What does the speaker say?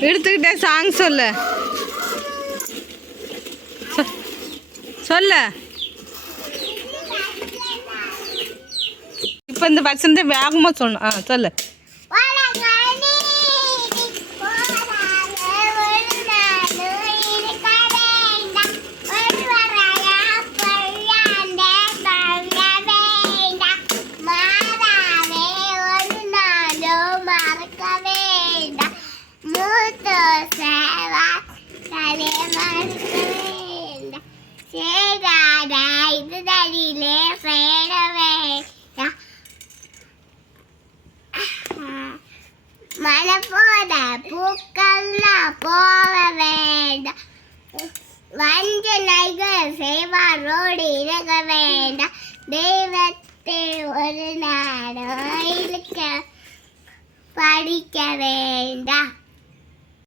எடுத்துக்கிட்டே சாங் சொல்லு. சொ- சொல்லு. இப்போ இந்த வசந்த வேகமாக சொல்லணும். ஆ சொல்லு. இது தடியிலே சேர மழை போத பூக்கள்லாம் போக வேண்டாம். வஞ்சனைகள் செய்வாரோடு இறங்க வேண்டாம். தெய்வத்தை ஒரு நாடு படிக்க வேண்டாம்